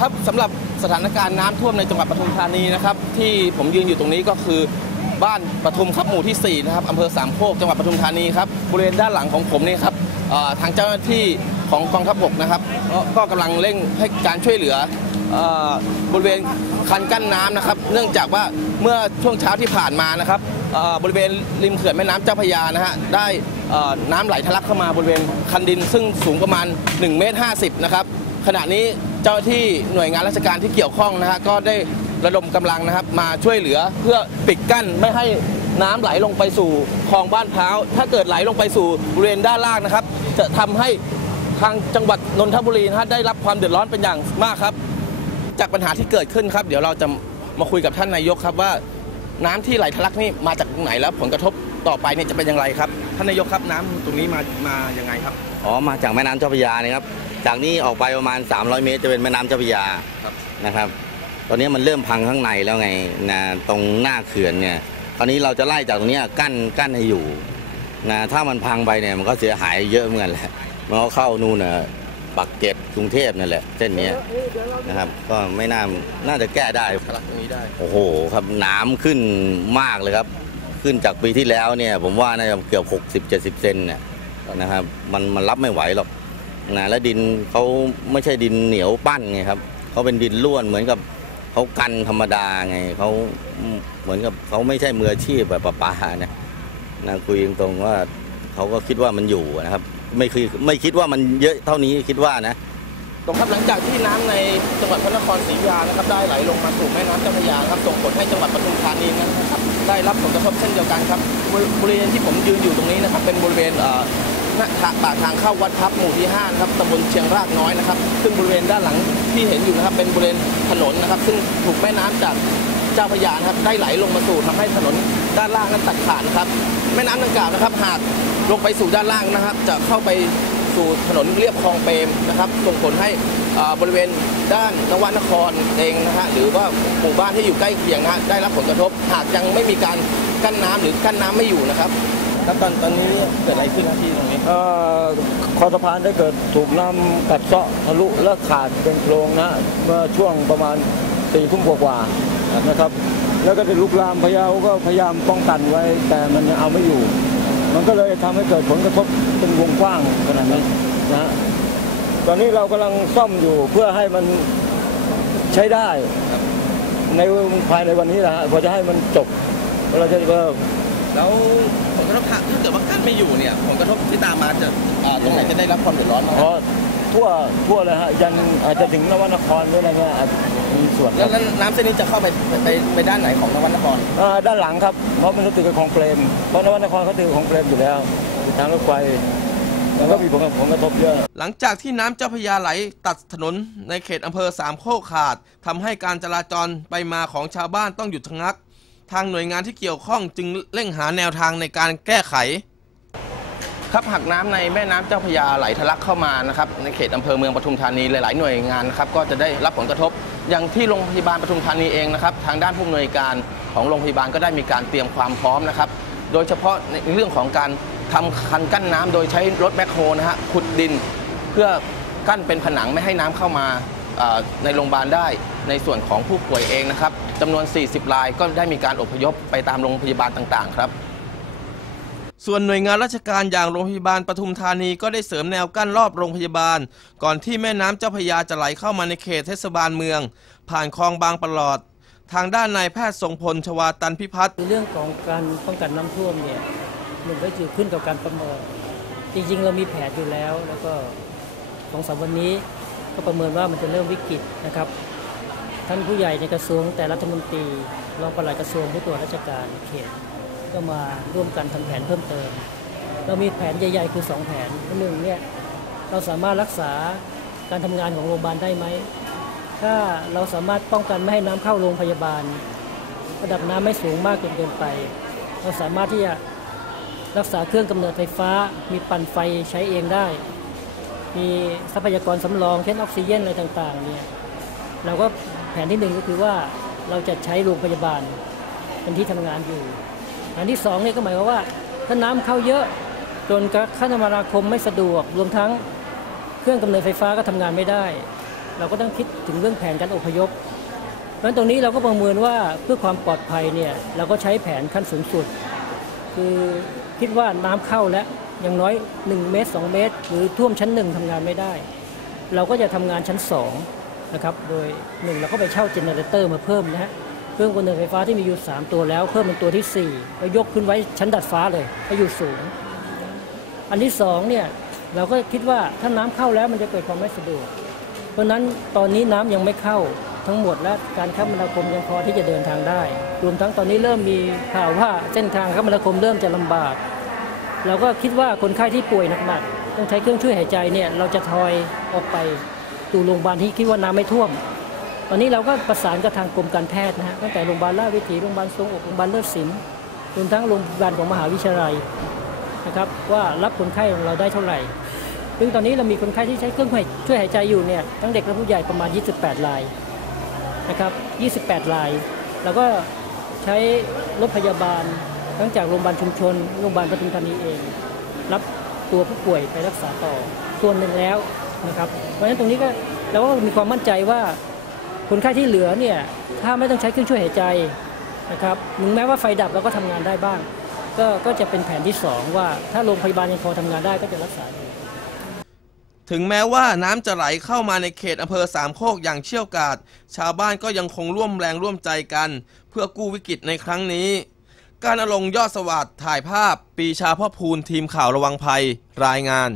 ครับสำหรับสถานการณ์น้ำท่วมในจังหวัดปทุมธานีนะครับที่ผมยืนอยู่ตรงนี้ก็คือบ้านปทุมครับหมู่ที่ 4 นะครับอำเภอสามโคกจังหวัดปทุมธานีครับบริเวณด้านหลังของผมนี่ครับทางเจ้าหน้าที่ของกองทัพบกนะครับ ก็ก็กำลังเร่งให้การช่วยเหลืออบริเวณคันกั้นน้ำนะครับ เนื่องจากว่าเมื่อช่วงเช้าที่ผ่านมานะครับบริเวณริมเขื่อนแม่น้ำเจ้าพยานะฮะได้น้ำไหลทะลักเข้ามาบริเวณคันดิน ซึ่งสูงประมาณ1เมตร50นะครับขณะนี้ เจ้าที่หน่วยงานราชการที่เกี่ยวข้องนะฮะก็ได้ระดมกำลังนะครับ มาช่วยเหลือเพื่อปิดกั้นไม่ให้น้ำไหลลงไปสู่คลองบ้านพร้าว ถ้าเกิดไหลลงไปสู่บริเวณด้านล่างนะครับ จะทำให้ทางจังหวัดนนทบุรีนะฮะได้รับความเดือดร้อนเป็นอย่างมากครับ จากปัญหาที่เกิดขึ้นครับ เดี๋ยวเราจะมาคุยกับท่านนายกครับว่า น้ำที่ไหลทะลักนี่มาจากตรงไหนแล้วผลกระทบต่อไปเนี่ยจะเป็นอย่างไรครับท่านนายกครับน้ำตรงนี้มามายังไงครับอ๋อมาจากแม่น้ำเจ้าพระยานี่ครับ จากนี้ออกไปประมาณ 300 เมตรจะเป็นแม่น้ำเจ้าพระยาครับนะครับ ตอนนี้มันเริ่มพังข้างในแล้วไงนะตรงหน้าเขื่อนเนี่ยคราวนี้เราจะไล่จากตรงเนี้ยกั้นกั้นให้อยู่นะถ้ามันพังไปเนี่ยมันก็เสียหายเยอะเหมือนกันแหละมันก็เข้านู่นน่ะปักเกร็ดกรุงเทพนั่นแหละเส้นเนี้ยนะครับ ก็ไม่น่าน่าจะแก้ได้ทะลักตรงนี้ได้โอ้โหครับน้ำขึ้นมากเลยครับ ขึ้นจากปีที่แล้วเนี่ย ผมว่าน่าจะเกือบ 60 70 เซนเนี่ยนะครับ มันมันรับไม่ไหวหรอก นะและดินเขาไม่ใช่ดินเหนียวปั้นไงครับเขาเป็นดินล้วนเหมือนกับเขากันธรรมดาไงเขาเหมือนกับเขาไม่ใช่มืออาชีพแบบปะปานะนะคุยตรงๆว่าเขาก็คิดว่ามันอยู่นะครับ ไม่คือไม่คิดว่ามันเยอะเท่านี้คิดว่านะตรงครับหลังจากที่น้ำในจังหวัดพระนครศรีอยุธยานะครับได้ไหลลงมาสู่แม่น้ำเจ้าพระยาครับส่งผลให้จังหวัดปทุมธานีนั้นนะครับได้รับผลกระทบเช่นเดียวกันครับบริเวณที่ผมยืนอยู่ตรงนี้นะครับเป็นบริเวณเอ่อ ปากทางเข้าวัดพับหมู่ที่5นะครับตำบลเชียงรากน้อยนะครับซึ่งบริเวณด้านหลังที่เห็นอยู่นะครับ เป็นบริเวณถนนนะครับ ซึ่งถูกแม่น้ำจากเจ้าพระยานะครับได้ไหลลงมาสู่ทำให้ถนนด้านล่างนั้นตัดขาดครับแม่น้ำดังกล่าวนะครับ หากลงไปสู่ด้านล่างนะครับ จะเข้าไปสู่ถนนเรียบคลองเปรมนะครับส่งผลให้บริเวณด้านนวนครเองนะฮะหรือว่าหมู่บ้านที่อยู่ใกล้เคียงนะฮะได้รับผลกระทบหากยังไม่มีการกั้นน้ำหรือกั้นน้ำไม่อยู่นะครับ แล้วตอนตอนนี้เกิดอะไรขึ้นครับที่ตรงนี้เอ่อคอสะพานได้เกิดถูกน้ำกัดเซาะทะลุและขาดเป็นโครงนะเมื่อช่วงประมาณสี่ทุ่มกว่าๆนะครับ แล้วก็ได้ลุกลามพะเยาก็พยายามป้องกันไว้ แต่มันยังเอาไม่อยู่ มันก็เลยทำให้เกิดผลกระทบเป็นวงกว้างขนาดนี้นะฮะตอนนี้เรากำลังซ่อมอยู่เพื่อให้มันใช้ได้ในภายในวันนี้นะฮะพอจะให้มันจบเราจะเริ่มแล้วผล กระทบถ้าถ้าเกิดว่ากั้นไม่อยู่เนี่ยผลกระทบที่ตามมาจะอ่าตรงไหนจะได้รับความเดือดร้อนบ้างเพราะทั่วทั่วเลยฮะยันอาจจะถึงนวนครหรืออะไรเงี้ยอาจมีส่วนคแล้รัวบแล้วน้ำเส้นนี้จะเข้าไปไปไปด้านไหนของนวนครอ่าด้านหลังครับเพราะมันติดกับคลองเปรมเพราะนวนครเขาติดกับคลองเปรมอยู่แล้วติดทางรถไฟมันก็มีผลผลกระทบเยอะหลังจากที่น้ำเจ้าพระยาไหลตัดถนนในเขตอำเภอสามโคกขาดทำให้การจราจรไปมาของชาวบ้านต้องหยุดชะงัก ทางหน่วยงานที่เกี่ยวข้องจึงเร่งหาแนวทางในการแก้ไข ครับหากน้ำในแม่น้ำเจ้าพระยาไหลทะลักเข้ามานะครับในเขตอำเภอเมืองปทุมธานีหลาย ๆ หน่วยงานนะครับก็จะได้รับผลกระทบอย่างที่โรงพยาบาลปทุมธานีเองนะครับทางด้านผู้อำนวยการของโรงพยาบาลก็ได้มีการเตรียมความพร้อมนะครับ โดยเฉพาะในเรื่องของการทำคันกั้นน้ำโดยใช้รถแมคโครนะฮะขุดดิน เพื่อกั้นเป็นผนังไม่ให้น้ำเข้ามา ในโรงพยาบาลได้ ในส่วนของผู้ป่วยเองนะครับจำนวน 40 รายก็ได้มีการอพยพไปตามโรงพยาบาลต่างๆ ครับ ส่วนหน่วยงานราชการอย่างโรงพยาบาลปทุมธานีก็ได้เสริมแนวกั้นรอบโรงพยาบาล ก่อนที่แม่น้ำเจ้าพระยาจะไหลเข้ามาในเขตเทศบาลเมือง ผ่านคลองบางปลอด ทางด้านนายแพทย์ทรงพลชวาตันพิพัฒน์ในเรื่องของการป้องกันน้ำท่วมเนี่ยมันก็จะขึ้นกับการประเมินจริงๆ เรามีแผนอยู่แล้วแล้วก็สองสามวันนี้ ก็ประเมินว่ามันจะเริ่มวิกฤตนะครับท่านผู้ใหญ่ในกระทรวงแต่รัฐมนตรีรองปลัดกระทรวงผู้ตรวจราชการเขตก็มาร่วมกันทำแผนเพิ่มเติม เรามีแผนใหญ่ๆคือสองแผนหนึ่งเนี่ยเราสามารถรักษาการทำงานของโรงพยาบาลได้ไหมถ้าเราสามารถป้องกันไม่ให้น้ำเข้าโรงพยาบาล ระดับน้ำไม่สูงมากจนเกินไป เราสามารถที่จะรักษาเครื่องกำเนิดไฟฟ้ามีปั่นไฟใช้เองได้ มีทรัพยากรสำรองเช่นออกซิเจนอะไรต่างๆเนี่ยเราก็แผนที่หนึ่งก็คือว่าเราจะใช้โรงพยาบาลเป็นที่ทำงานอยู่แผนที่สองเนี่ยก็หมายความว่าถ้าน้ำเข้าเยอะจนการคมนาคมไม่สะดวก รวมทั้งเครื่องกำเนิดไฟฟ้าก็ทำงานไม่ได้ เราก็ต้องคิดถึงเรื่องแผนการอพยพเพราะฉะนั้นตรงนี้เราก็ประเมินว่าเพื่อความปลอดภัยเนี่ยเราก็ใช้แผนขั้นสูงสุด คือคิดว่าน้ำเข้าแล้ว อย่างน้อย 1 เมตร 2 เมตร หรือท่วมชั้นหนึ่งทำงานไม่ได้ เราก็จะทำงานชั้น2นะครับโดยหนึ่งเราก็ไปเช่าเจเนเรเตอร์มาเพิ่มนะฮะเครื่องกำเนิดไฟฟ้าที่มีอยู่ 3 ตัวแล้ว เพิ่มเป็นตัวที่4ก็ยกขึ้นไว้ชั้นดัดฟ้าเลยให้อยู่สูง อันที่สองเนี่ยเราก็คิดว่าถ้าน้ำเข้าแล้วมันจะเกิดความไม่สะดวก เพราะนั้นตอนนี้น้ำยังไม่เข้าทั้งหมดและการคมนาคมยังพอที่จะเดินทางได้ รวมทั้งตอนนี้เริ่มมีข่าวว่าเส้นทางคมนาคมเริ่มจะลำบาก เราก็คิดว่าคนไข้ที่ป่วยหนักๆต้องใช้เครื่องช่วยหายใจเนี่ยเราจะทอยออกไปสู่โรงพยาบาลที่คิดว่าน้ำไม่ท่วม ตอนนี้เราก็ประสานกับทางกรมการแพทย์นะฮะตั้งแต่โรงพยาบาลราชวิถีโรงพยาบาลทรงอกโรงพยาบาลเลิศศิลป์รวมทั้งโรงพยาบาลของมหาวิทยาลัยนะครับว่ารับคนไข้ของเราได้เท่าไหร่ ซึ่งตอนนี้เรามีคนไข้ที่ใช้เครื่องช่วยหายใจอยู่เนี่ยทั้งเด็กและผู้ใหญ่ประมาณ 28รายนะครับ 28ราย แล้วก็ใช้รถพยาบาล ทั้งจากโรงพยาบาลชุมชนโรงพยาบาลปทุมธานีเอง รับตัวผู้ป่วยไปรักษาต่อส่วนหนึ่งแล้วนะครับเพราะฉะนั้นตรงนี้ก็เราก็มีความมั่นใจว่าคนไข้ที่เหลือเนี่ยถ้าไม่ต้องใช้เครื่องช่วยหายใจนะครับถึงแม้ว่าไฟดับเราก็ทำงานได้บ้าง ก็ก็จะเป็นแผนที่ 2 ว่าถ้าโรงพยาบาลยังพอทำงานได้ก็จะรักษาถึงแม้ว่าน้ำจะไหลเข้ามาในเขตอำเภอสามโคกอย่างเชี่ยวกาดชาวบ้านก็ยังคงร่วมแรงร่วมใจกัน เพื่อกู้วิกฤตในครั้งนี้ การอลงยอดสวัสดิ์ถ่ายภาพ ปีชาพ่อพูนทีมข่าวระวังภัย รายงาน